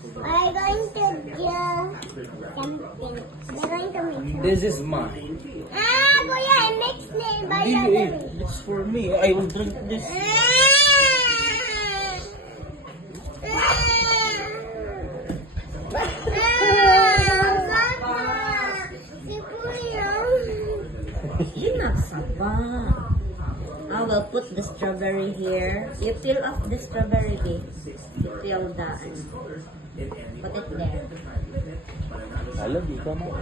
I'm going to do something. We're going to mix it. This is mine. Kuya, I mixed it by Hindi, the it's for me. I will drink this. Si Kuya. Inasaba. I will put the strawberry here. You peel off the strawberry bits. You peel the put it there. Alam, di ka mo.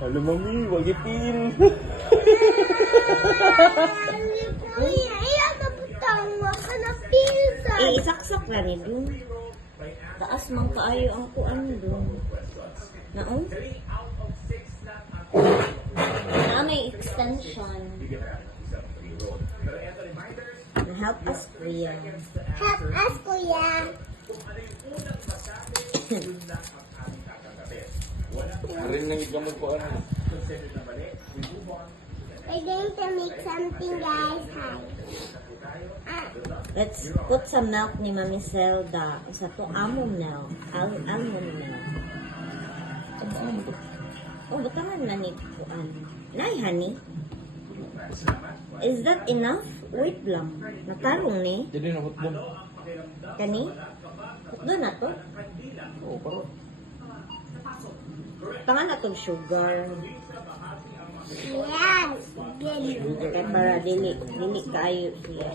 Alam, mami, wag ipin. Si Kuya, iyan na putang. Wag ka na pizza. Isaksak na rin dun. Taas mang kaayo ang kuan dun. Naon? Na may extension. Help us, Kuya. Help us, Kuya. Rin nang ikamod ko ano. We're going to make something, guys. Hi. Let's put some milk ni Mami Zelda. Sa to almond milk. Almond milk. Oh, butangan na ni kuan. Nay, honey. Is that enough? Wait lang. Natarong ni. Jadi na hotdog. Kani? Doon na to. Oo, pero. Tangan na tong sugar. Yes. Good. Kaya para dili kayo siya.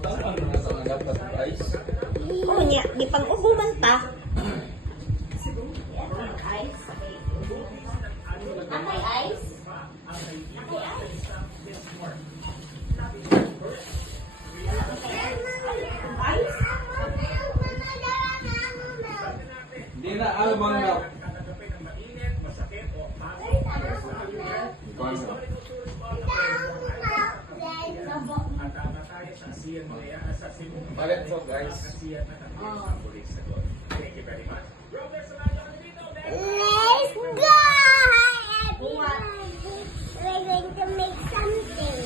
Tama na sa dapat ice. Oh, niya. Di pang uguman ta. Ice. Akay ice? Akay ice? Hindi na almond milk. Palit so guys. Let's go! Everyone. We're going to make something.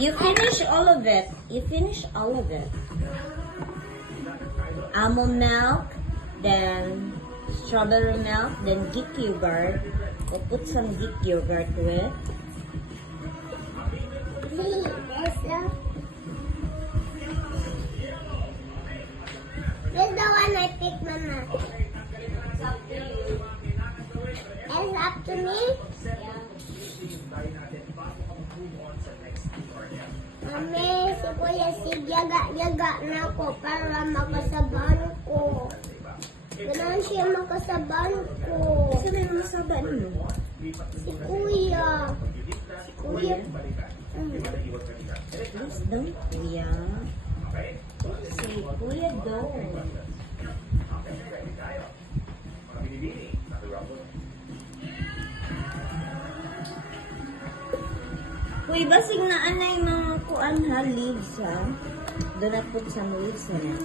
You finish all of it. You finish all of it. Almond milk, then strawberry milk, then Greek yogurt. We'll put some Greek yogurt to it. This is the one I picked, Mama. It's up to me? Mami, si Kuya Sig, yaga na ako para makasabahan ko. Ganoon siya makasabahan ko. Saan na masaban mo? Si Kuya. Si Kuya. Please don't, Kuya. Si Kuya don't. Uy, basig na anay mga kuan ha, leaves ha. Do not put some leaves in it.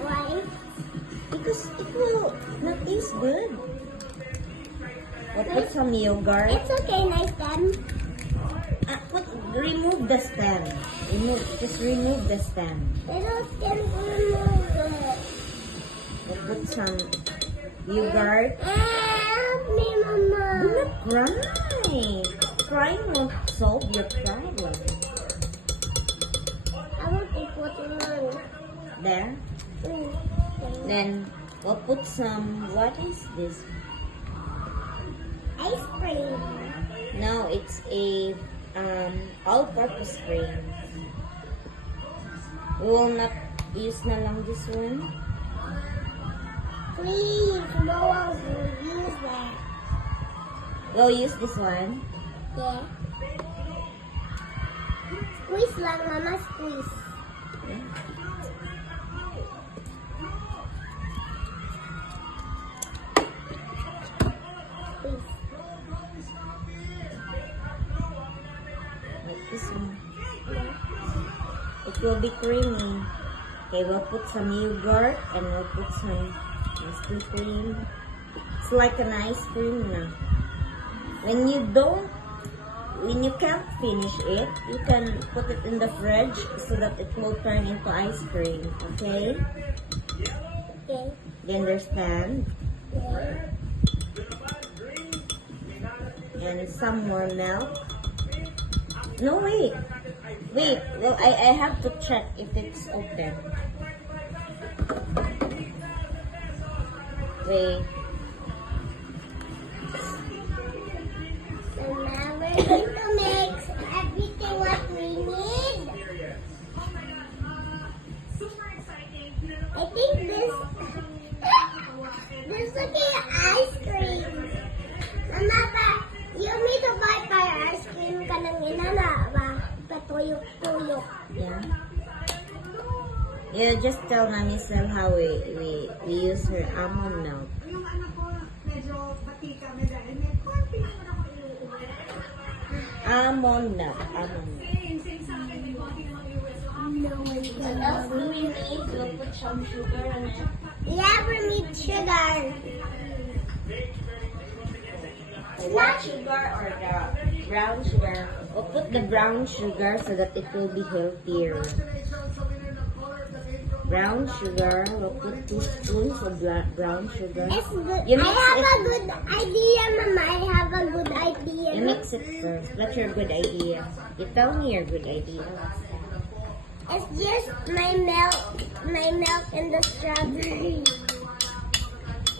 Why? Because it will not taste good. Or put some yogurt. It's okay, nice then. Remove the stem. Just remove the stem. Pero can remove it. Or put some yogurt. Help me, Mama. Do not cry. Crying won't solve your problem. I want to put one. There. Then we'll put some. What is this? Ice cream. No, it's a all-purpose cream. We will not use na lang this one. Please, no one will use that. We'll use this one. Yeah. Squeeze lang, Mama, squeeze. Squeeze. Like this one. It will be creamy. Okay, we'll put some yogurt and we'll put some ice cream. It's like an ice cream now. When you don't when you can't finish it, you can put it in the fridge so that it will turn into ice cream. Okay? Okay. Do you understand? Okay. And some more milk. No, wait. Wait. Well, I have to check if it's open. Wait. So now we're going to mix everything what we need. I think this looking ice cream. Mama, you need to buy para ice cream ka ng inana ba? Patuyok-tuyok. Yeah. You just tell Mami Sel how we use her almond milk. Yung ano ko, medyo batika, medyo may konti naman ako iuwi. Almond milk. Almond milk. Same sa akin, may konti naman iuwi. So, What else do we need? We'll put some sugar on it. Yeah, we need sugar. White sugar or the brown sugar? We'll put the brown sugar so that it will be healthier. Brown sugar. We'll put 2 spoons of brown sugar. It's good. You I mix have it. a good idea, Mama. I have a good idea. You mix it first. That's your good idea. You tell me your good idea. It's just my milk and the strawberry.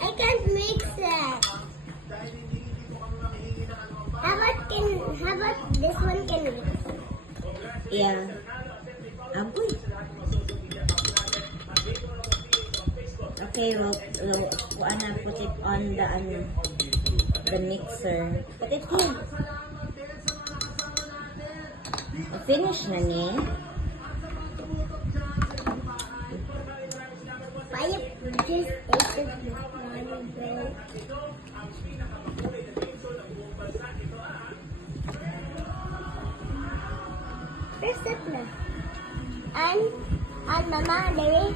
I can't mix it. How about this one can mix? Yeah. Agoy. Okay, we'll put it on the mixer. Put it here. Finish na ni. Why you just tasted this one, bro? First step na. And Mama, Derry,